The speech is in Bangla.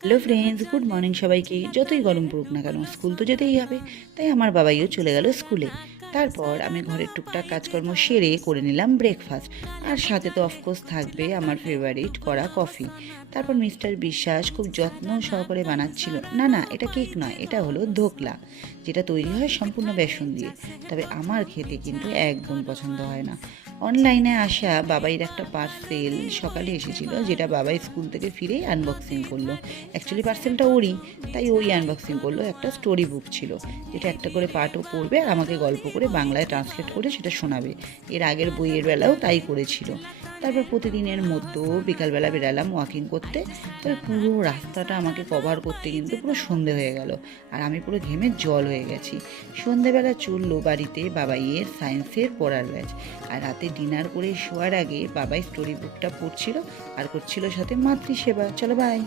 হ্যালো ফ্রেন্ডস, গুড মর্নিং সবাইকে। যতই গরম পড়ুক না কেন, স্কুল তো যেতেই হবে। তাই আমার বাবাইও চলে গেল স্কুলে। তারপর আমি ঘরের টুকটাক কাজকর্ম সেরে করে নিলাম ব্রেকফাস্ট। আর সাথে তো অফকোর্স থাকবে আমার ফেভারিট করা কফি। তারপর মিস্টার বিশ্বাস খুব যত্ন সহকারে বানাচ্ছিল। না না, এটা কেক নয়, এটা হলো ধোকলা, যেটা তৈরি হয় সম্পূর্ণ বেসন দিয়ে। তবে আমার খেতে কিন্তু একদম পছন্দ হয় না। অনলাইনে আসা বাবাইয়ের একটা পার্সেল সকালে এসেছিল, যেটা বাবাই স্কুল থেকে ফিরেই আনবক্সিং করলো। অ্যাকচুয়ালি পার্সেলটা ওরই, তাই ওই আনবক্সিং করলো। একটা স্টোরি বুক ছিল, যেটা একটা করে পার্টও পড়বে আর আমাকে গল্প করে বাংলায় ট্রান্সলেট করে সেটা শোনাবে। এর আগের বইয়ের বেলাও তাই করেছিল। তারপর প্রতিদিনের মতো বিকালবেলা বেরালাম ওয়াকিং করতে। তবে পুরো রাস্তাটা আমাকে কভার করতে কিন্তু পুরো সন্ধে হয়ে গেল, আর আমি পুরো ঘেমে জল হয়ে গেছি। সন্ধেবেলা চললো বাড়িতে বাবাইয়ের সায়েন্সের পড়ার ব্যাচ। আর রাতে ডিনার করে শোয়ার আগে বাবাই স্টোরি বুকটা পড়ছিল আর করছিল সাথে মাতৃসেবা। চলো বাই।